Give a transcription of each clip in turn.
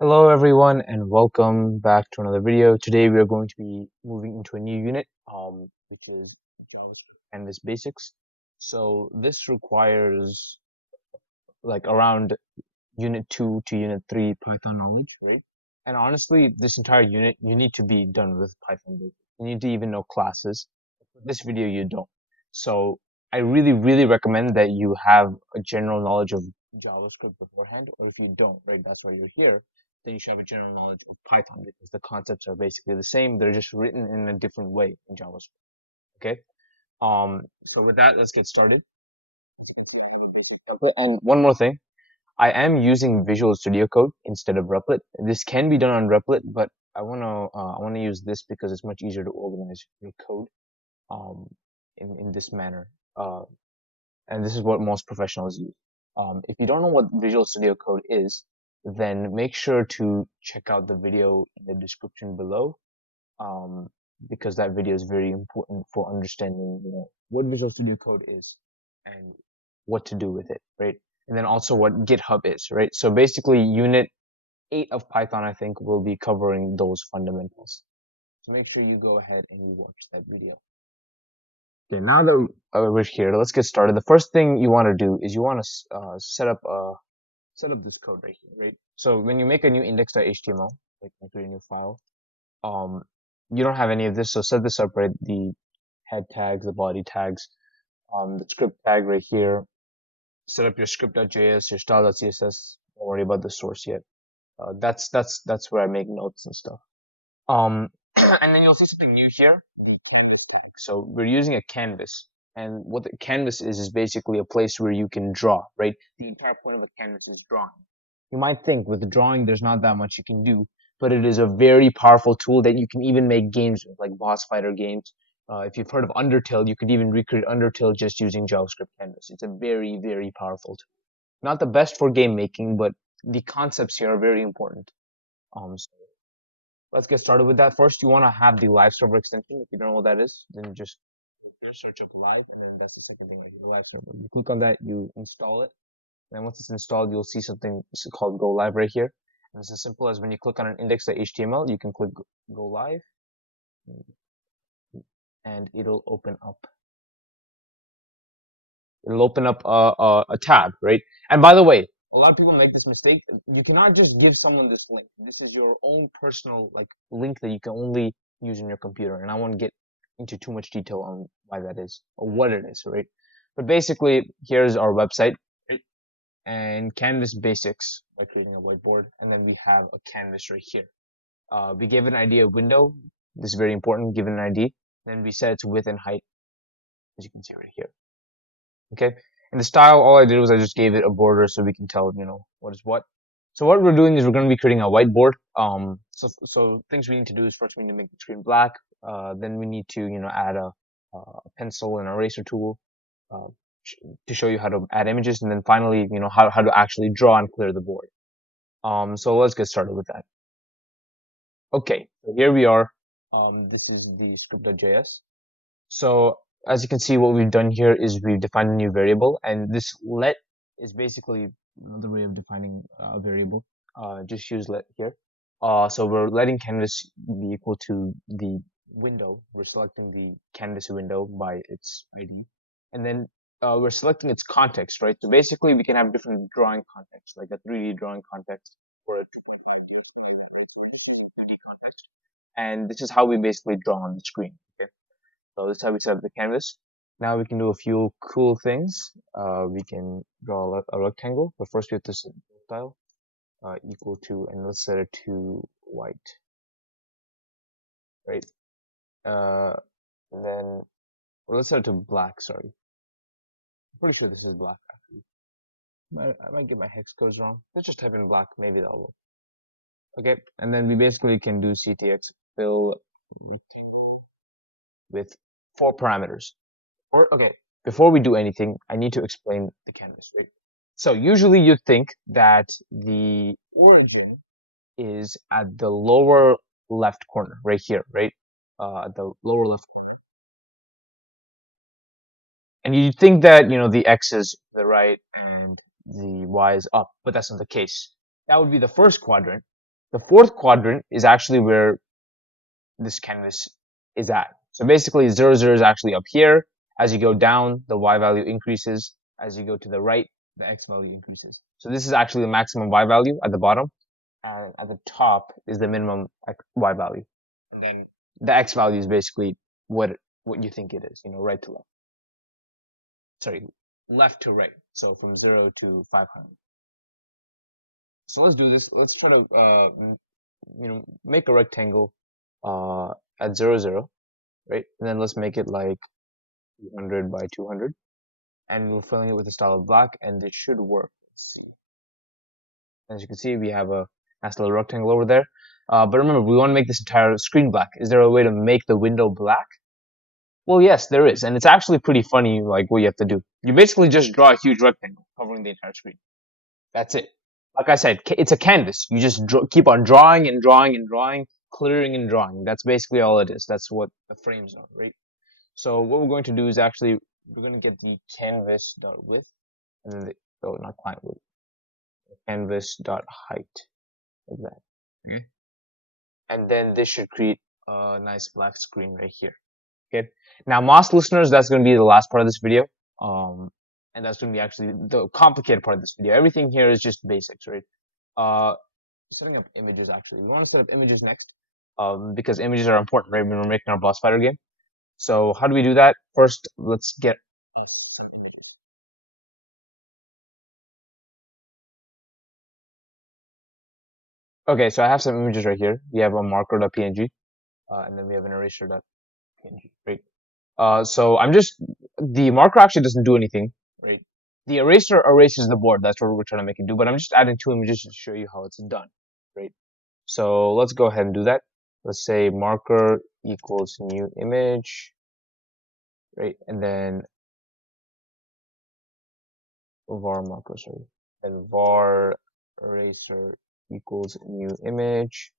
Hello everyone and welcome back to another video. Today we are going to be moving into a new unit, which is JavaScript Canvas Basics. So this requires like around Unit 2 to Unit 3 Python knowledge, right? And honestly, this entire unit, you need to be done with Python basics. You need to even know classes. For this video, you don't. So I really recommend that you have a general knowledge of JavaScript beforehand, or if you don't, right, that's why you're here, then you should have a general knowledge of Python because the concepts are basically the same. They're just written in a different way in JavaScript. Okay. So with that, let's get started. Okay, and one more thing. I am using Visual Studio Code instead of Replit. This can be done on Replit, but I wanna use this because it's much easier to organize your code um, in this manner. And this is what most professionals use. If you don't know what Visual Studio Code is, then make sure to check out the video in the description below, um, because that video is very important for understanding, what Visual Studio Code is and what to do with it, right? And then also what GitHub is, right? So basically, Unit 8 of Python, I think, will be covering those fundamentals. So make sure you go ahead and you watch that video. Okay, now that we're here, let's get started. The first thing you want to do is you want to set up this code right here, right? So when you make a new index.html, like create a new file, um, you don't have any of this, so set this up, right? The head tags, the body tags, the script tag right here. Set up your script.js, your style.css. Don't worry about the source yet. That's where I make notes and stuff. And then you'll see something new here, the canvas tag. So we're using a canvas, and what the canvas is basically a place where you can draw, right? The entire point of a canvas is drawing. You might think with drawing there's not that much you can do, but it is a very powerful tool that you can even make games with, like boss fighter games. If you've heard of Undertale, you could even recreate Undertale just using JavaScript canvas. It's a very powerful tool. Not the best for game making, but the concepts here are very important. So let's get started with that. First, you want to have the live server extension. If you don't know what that is, then just search up live, and then that's the second thing right here, the live server. You click on that, you install it, and then once it's installed, you'll see something called Go Live right here. And it's as simple as when you click on an index.html, you can click Go Live, and it'll open up. It'll open up a tab, right? And by the way, a lot of people make this mistake. You cannot just give someone this link. This is your own personal like link that you can only use in your computer. And I won't get into too much detail on why that is or what it is, right? But basically, here's our website, right? And Canvas basics by creating a whiteboard, and then we have a canvas right here. We gave it an ID of window. This is very important. Give it an ID. Then we set its width and height, as you can see right here. Okay. And the style, all I did was I just gave it a border so we can tell, what is what. So what we're doing is we're going to be creating a whiteboard. So things we need to do is first we need to make the screen black. Then we need to, add a pencil and eraser tool, uh, to show you how to add images. And then finally, how to actually draw and clear the board. So let's get started with that. Okay. So here we are. This is the script.js. So as you can see, what we've done here is we've defined a new variable, and this let is basically another way of defining a variable. Just use let here. So we're letting canvas be equal to the window. We're selecting the canvas window by its ID, and then we're selecting its context, right? So basically, we can have different drawing contexts, like a 3D drawing context or a 2D context, and this is how we basically draw on the screen. Okay? So this is how we set up the canvas. Now we can do a few cool things. We can draw a rectangle, but first we have to set the style equal to, and let's set it to white, right? Uh, and then, or let's set it to black, sorry. I'm pretty sure this is black, actually. I might get my hex codes wrong. Let's just type in black, maybe that'll work. Okay, and then we basically can do ctx fill rectangle with 4 parameters. Okay, before we do anything, I need to explain the canvas, right? So usually you think that the origin is at the lower left corner, right here, right? At the lower left corner. And you think that, the X is to the right and the Y is up, but that's not the case. That would be the first quadrant. The fourth quadrant is actually where this canvas is at. So basically 0, 0 is actually up here. As you go down, the y value increases. As you go to the right, the x value increases. So this is actually the maximum y value at the bottom, and at the top is the minimum y value. And then the x value is basically what you think it is, right to left. Sorry, left to right. So from 0 to 500. So let's do this. Let's try to make a rectangle uh at 0, 0, right? And then let's make it like 200 by 200, and we're filling it with the style of black, and this should work. Let's see. As you can see, we have a nice little rectangle over there. But remember, we want to make this entire screen black. Is there a way to make the window black? Well, yes, there is, and it's actually pretty funny, like what you have to do. You basically just draw a huge rectangle covering the entire screen. That's it. Like I said, it's a canvas. You just keep on drawing and drawing and drawing, clearing and drawing. That's basically all it is. That's what the frames are, right? So what we're going to do is actually we're going to get the canvas dot width, and then not client width, canvas dot height, like that. Okay. And then this should create a nice black screen right here. Okay. Now, Moss listeners, that's going to be the last part of this video. And that's going to be actually the complicated part of this video. Everything here is just basics, right? Setting up images, actually. We want to set up images next, because images are important, right, when we're making our boss fighter game. So how do we do that? First, let's get some images. Okay, so I have some images right here. We have a marker.png, and then we have an eraser.png, right? So the marker actually doesn't do anything, right? The eraser erases the board. That's what we're trying to make it do. But I'm just adding two images to show you how it's done, right? So let's go ahead and do that. Let's say marker equals new image, right? And then var marker, sorry. And var eraser equals new image.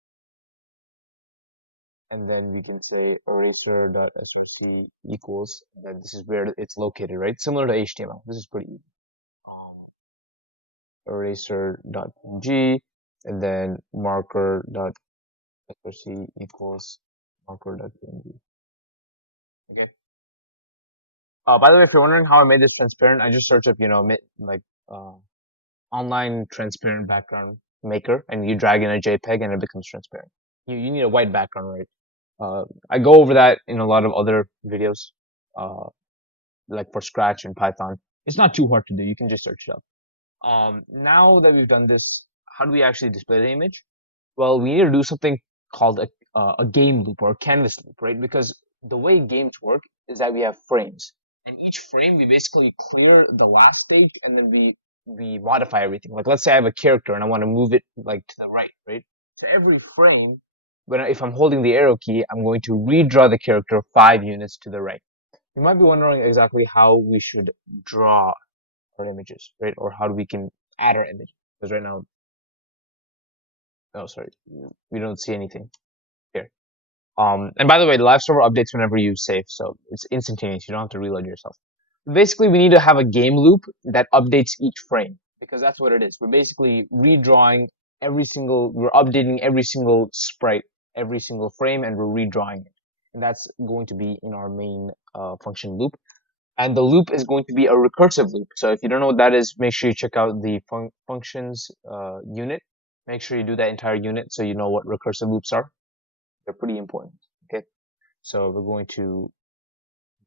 And then we can say eraser.src equals, and then this is where it's located, right? Similar to HTML. This is pretty easy. Eraser.png, and then marker.src equals marker.png. Okay. By the way, if you're wondering how I made this transparent, I just searched up, online transparent background maker, and you drag in a JPEG and it becomes transparent. You need a white background, right? I go over that in a lot of other videos, like for Scratch and Python. It's not too hard to do. You can just search it up. Now that we've done this, how do we actually display the image? Well, we need to do something called a game loop or a canvas loop, right? Because the way games work is that we have frames, and each frame we basically clear the last stage, and then we modify everything. Like let's say I have a character and I want to move it like to the right, right? For every frame, if I'm holding the arrow key, I'm going to redraw the character 5 units to the right. You might be wondering exactly how we should draw our images, right? Or how we can add our image. Because right now, oh, sorry, we don't see anything here. And by the way, the live server updates whenever you save, so it's instantaneous. You don't have to reload yourself. Basically, we need to have a game loop that updates each frame, because that's what it is. We're basically redrawing we're updating every single sprite, every single frame, and we're redrawing it. And that's going to be in our main function loop. And the loop is going to be a recursive loop. So if you don't know what that is, make sure you check out the functions unit. Make sure you do that entire unit so you know what recursive loops are. They're pretty important. Okay, so we're going to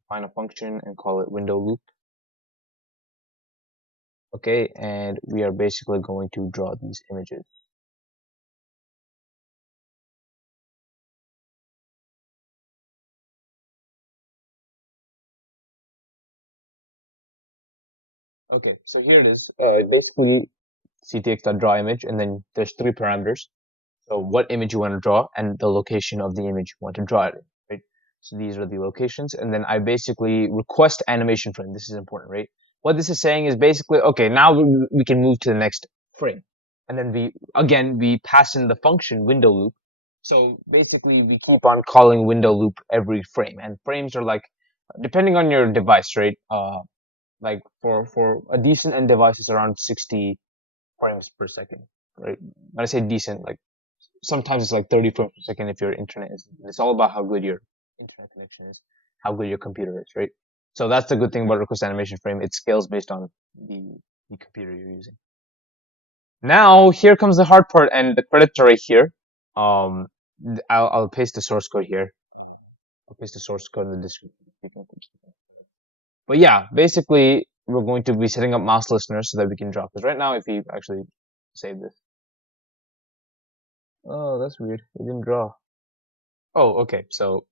find a function and call it window loop. Okay, and we are basically going to draw these images. Okay, so here it is. Basically ctx.draw image, and then there's 3 parameters. So what image you want to draw and the location of the image you want to draw it in, right? So these are the locations, and then I basically request animation frame. This is important, right? What this is saying is basically, okay, now we can move to the next frame. And then we pass in the function window loop. So basically we keep on calling window loop every frame, and frames are like, depending on your device, right? Like for a decent end device is around 60 frames per second, right? When I say decent, like sometimes it's like 30 frames per second if your internet is. It's all about how good your internet connection is, how good your computer is, right? So that's the good thing about request animation frame. It scales based on the computer you're using. Now here comes the hard part, and the credits are right here. Um, I'll paste the source code here. I'll paste the source code in the description. But yeah, basically we're going to be setting up mouse listeners so that we can drop this. Right now, if you actually save this. Oh, that's weird. It didn't draw. Oh, okay. So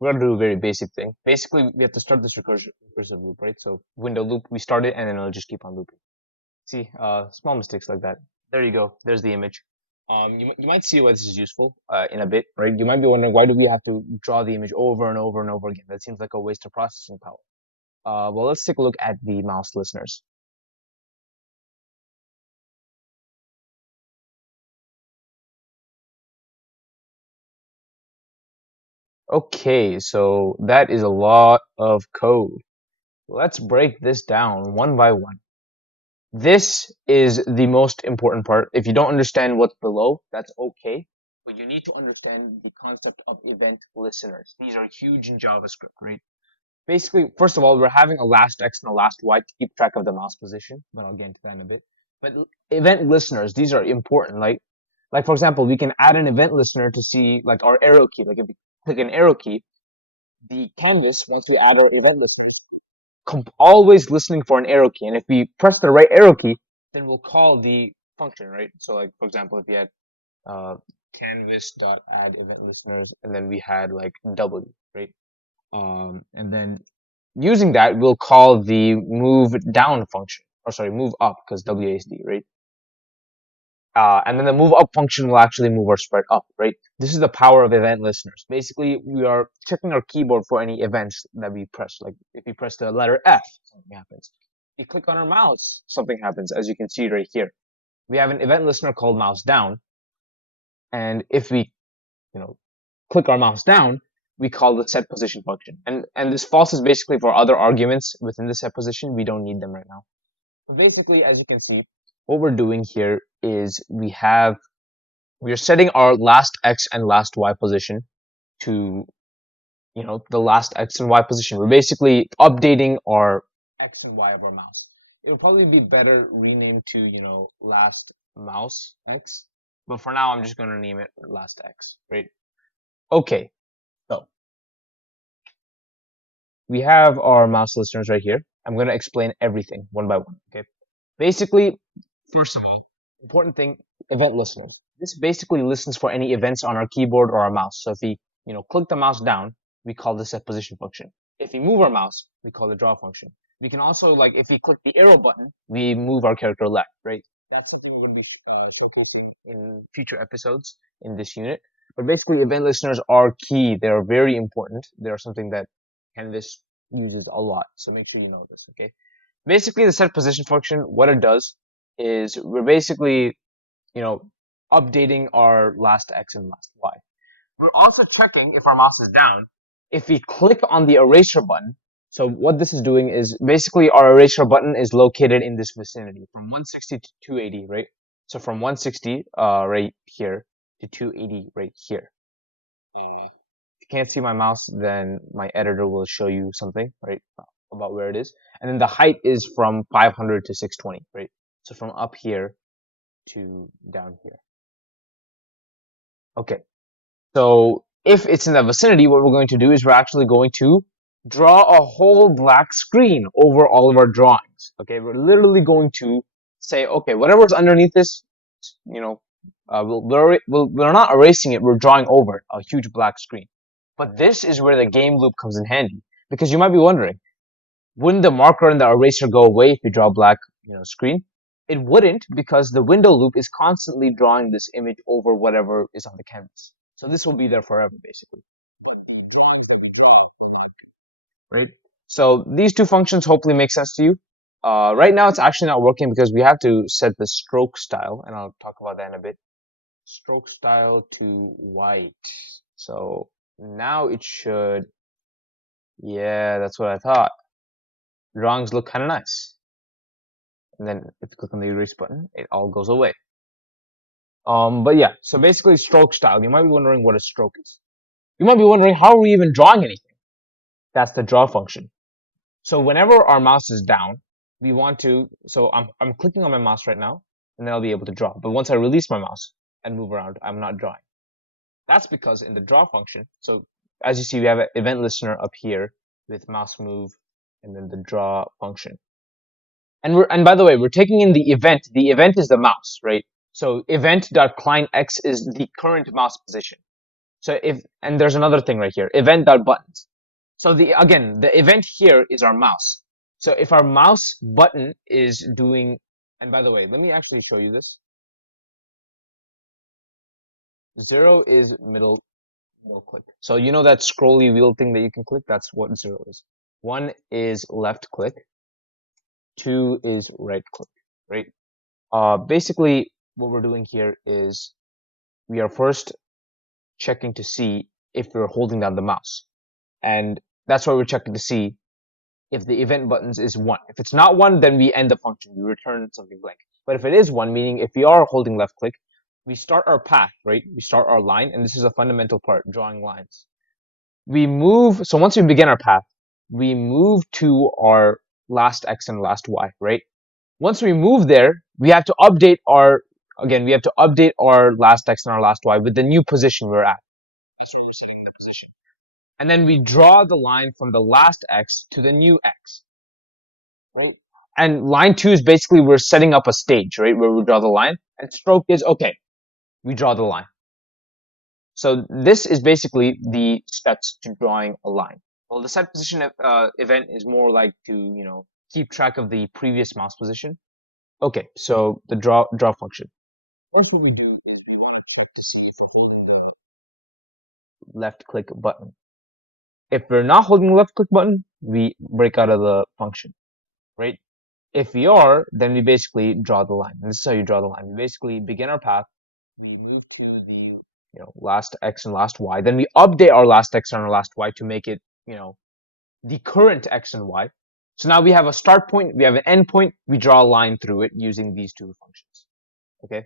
we're gonna do a very basic thing. Basically, we have to start this recursive loop, right? So window loop, we start it, and then it'll just keep on looping. See, small mistakes like that. There you go. There's the image. You might see why this is useful in a bit, right? You might be wondering, why do we have to draw the image over and over and over again? That seems like a waste of processing power. Well, let's take a look at the mouse listeners. Okay, so that is a lot of code. Let's break this down one by one. This is the most important part. If you don't understand what's below, that's okay. But you need to understand the concept of event listeners. These are huge in JavaScript, right? Basically, first of all, we're having a last X and a last Y to keep track of the mouse position, but I'll get into that in a bit. But event listeners, these are important. Like for example, we can add an event listener to see like our arrow key. Like if we click an arrow key, the canvas, once we add our event listener, always listening for an arrow key. And if we press the right arrow key, then we'll call the function, right? So like, for example, if we had uh, canvas.add event listeners, and then we had like W, right? And then using that, we'll call the move down function, or sorry, move up, because WASD, right? And then the move up function will actually move our spread up, right? This is the power of event listeners. Basically, we are checking our keyboard for any events that we press. Like if we press the letter F, something happens. If you click on our mouse, something happens, as you can see right here. We have an event listener called mouse down, and if we, you know, click our mouse down, we call the set position function. And this false is basically for other arguments within the set position. We don't need them right now. But basically, as you can see, what we're doing here is we are setting our last X and last Y position to, the last X and Y position. We're basically updating our X and Y of our mouse. It would probably be better renamed to, last mouse X. But for now, I'm just going to name it last X, right? Okay, so we have our mouse listeners right here. I'm going to explain everything one by one, okay? Basically, first of all, important thing, event listener. This basically listens for any events on our keyboard or our mouse. So if we, click the mouse down, we call this a position function. If we move our mouse, we call the draw function. We can also, like, if we click the arrow button, we move our character left, right? That's something we're going to be focusing in future episodes in this unit. But basically, event listeners are key. They are very important. They are something that Canvas uses a lot. So make sure you know this, okay? Basically, the set position function, what it does is we're basically, you know, updating our last X and last Y. We're also checking if our mouse is down. If we click on the eraser button, so what this is doing is basically our eraser button is located in this vicinity from 160 to 280, right? So from 160 right here to 280 right here. If you can't see my mouse, then my editor will show you something, right, about where it is. And then the height is from 500 to 620, right? So from up here to down here. Okay. So if it's in the vicinity, what we're going to do is we're actually going to draw a whole black screen over all of our drawings. Okay, we're literally going to say, okay, whatever's underneath this, you know, we're not erasing it, we're drawing over a huge black screen. But this is where the game loop comes in handy, because you might be wondering, wouldn't the marker and the eraser go away if you draw a black, screen? It wouldn't, because the window loop is constantly drawing this image over whatever is on the canvas. So this will be there forever, basically. Right? So these two functions hopefully make sense to you. Right now it's actually not working because we have to set the stroke style, and I'll talk about that in a bit. Stroke style to white. So now it should, yeah, that's what I thought. Drawings look kind of nice. And then if you click on the erase button, it all goes away. But yeah, so basically stroke style. You might be wondering what a stroke is. You might be wondering how are we even drawing anything? That's the draw function. So whenever our mouse is down, we want to, so I'm clicking on my mouse right now, and then I'll be able to draw. But once I release my mouse and move around, I'm not drawing. That's because in the draw function, so as you see, we have an event listener up here with mouse move and then the draw function. And by the way, we're taking in the event. The event is the mouse, right? So event.clientX is the current mouse position. So if, and there's another thing right here, event.buttons. So again, the event here is our mouse. So if our mouse button is doing, and by the way, let me actually show you this. 0 is middle click. So you know that scrolly wheel thing that you can click? That's what 0 is. 1 is left click. 2 is right click, right? Basically, what we're doing here is we are first checking to see if we're holding down the mouse. And that's why we're checking to see if the event buttons is 1. If it's not 1, then we end the function. We return something blank. But if it is 1, meaning if we are holding left click, we start our path, right? We start our line, and this is a fundamental part, drawing lines. We move, so once we begin our path, we move to our last X and last Y, right? Once we move there, we have to update our, again, we have to update our last X and our last Y with the new position we're at. That's where we're setting the position. And then we draw the line from the last X to the new X. Well, and line 2 is basically we're setting up a stage, right, where we draw the line. And stroke is, okay, we draw the line. So this is basically the steps to drawing a line. Well, the set position event is more like to, keep track of the previous mouse position. Okay, so the draw function. First what we do is we want to check to see if we're holding the left click button. If we're not holding the left click button, we break out of the function, right? If we are, then we basically draw the line. And this is how you draw the line. We basically begin our path, we move to the last X and last Y. Then we update our last X and our last Y to make it, the current X and Y. So now we have a start point, we have an end point, we draw a line through it using these two functions. Okay.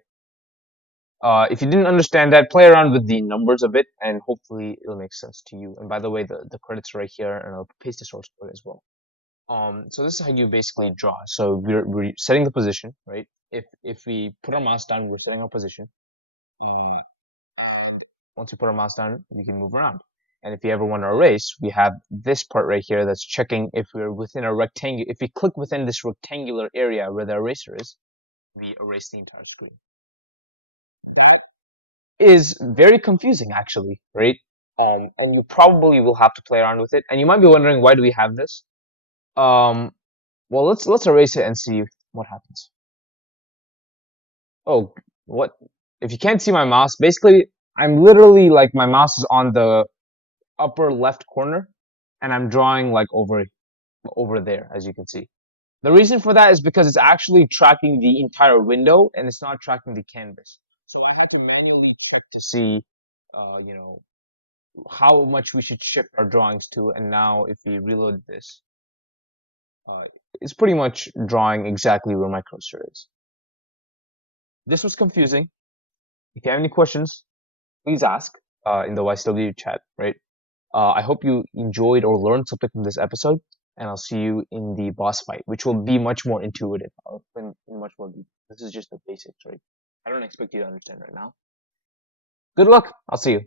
If you didn't understand that, play around with the numbers a bit, and hopefully it'll make sense to you. And by the way, the credits are right here, and I'll paste the source code as well. So this is how you basically draw. So we're setting the position, right? If we put our mouse down, we're setting our position. Once we put our mouse down, we can move around. And if you ever want to erase, we have this part right here that's checking if we're within a rectangle. If we click within this rectangular area where the eraser is, we erase the entire screen. Is very confusing actually, right? And we probably will have to play around with it. And you might be wondering, why do we have this? Well, let's erase it and see what happens. Oh, what? If you can't see my mouse, basically, I'm literally like my mouse is on the upper left corner, and I'm drawing like over there, as you can see. The reason for that is because it's actually tracking the entire window, and it's not tracking the canvas. So I had to manually check to see, how much we should shift our drawings to. And now if we reload this, uh, it's pretty much drawing exactly where my cursor is. This was confusing. If you have any questions, please ask in the YCW chat, right? I hope you enjoyed or learned something from this episode, and I'll see you in the boss fight, which will be much more intuitive. I'll explain in much more detail. This is just the basics, right? I don't expect you to understand right now. Good luck. I'll see you.